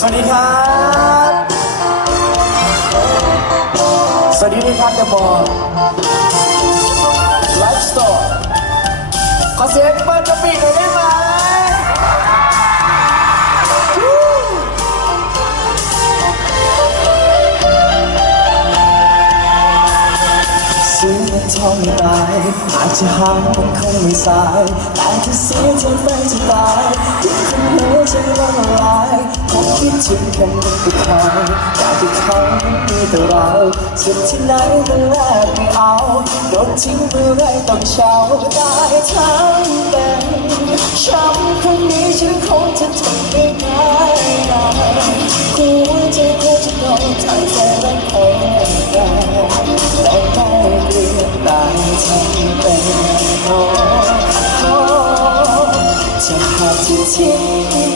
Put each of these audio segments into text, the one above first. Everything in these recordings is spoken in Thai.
สวัสดีครับ สวัสดีทุกท่านจะบอกไลฟ์สโตร์ขอเสียงเปิดกระปิหน่อยได้ไหม ซื้อเงินตายอาจจะหามันคงไม่สาย แต่ถ้าเสียเธอไปจะตายยิ่งคนหัวใจละลายคงคิดถึงแค่นึงกับเขาอยากให้เขามีแต่เราสุดที่ไหนก็แลกไม่เอาโดนทิ้งเมื่อไรต้องเช่าได้ทั้งเป็นช้ำครั้งนี้ฉันคงจะทนไม่ได้หัวใจคงจะโดนทางใจรักเขาไที่ทิ้ง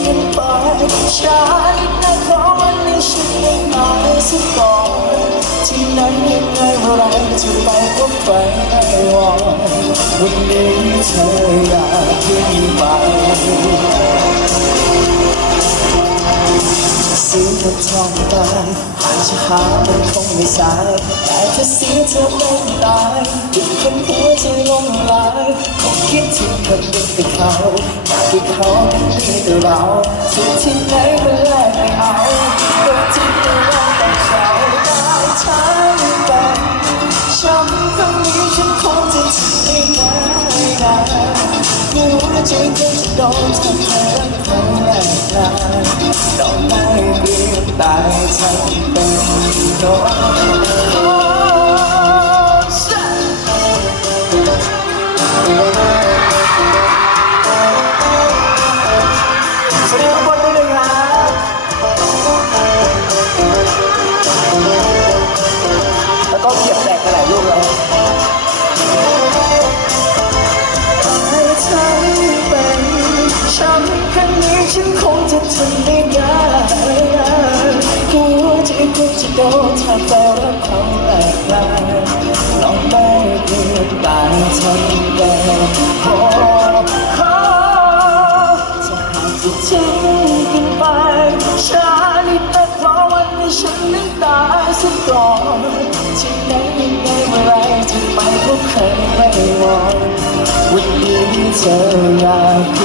กันไปฉันนะขอวันนี้ฉันไม่ตายสักก่อนที่นั้นยังไงเมื่อไรจะไปก็ไปไม่วอนวันนี้เธออยากขึ้นไป ซื้อเงินทรมายอาจจะหามันคงไม่สายแต่ถ้าเสียเธอไม่ตายดึงคนหัวใจลงลายคงคิดถึงคนดียวแต่เขาอยากให้เขานั้นมีแต่เราสุดที่ไหนมันแลกไม่เอา จเธอจะโดนทำให้รักเธอแน่นานดอกไม้เปลี่ยนตายฉันเป็นดอกสวัสดีทุกคนด้วยนะครับแล้วก็เขียบแตกกันหลายรูปแล้ว ฉันคงจะทนไม่ได้หัวใจคงจะโดนถ้าแต่รักเขาแหลกลายลองได้เพียงตายทนได้พอขอจะหากจะทิ้งกันไปช้านิดแต่เพราะวันนี้ฉันไม่ตายสักก่อนที่ไหนยังไงเมื่อไรจะไปก็เคยไม่วอนวันนี้เธออยาก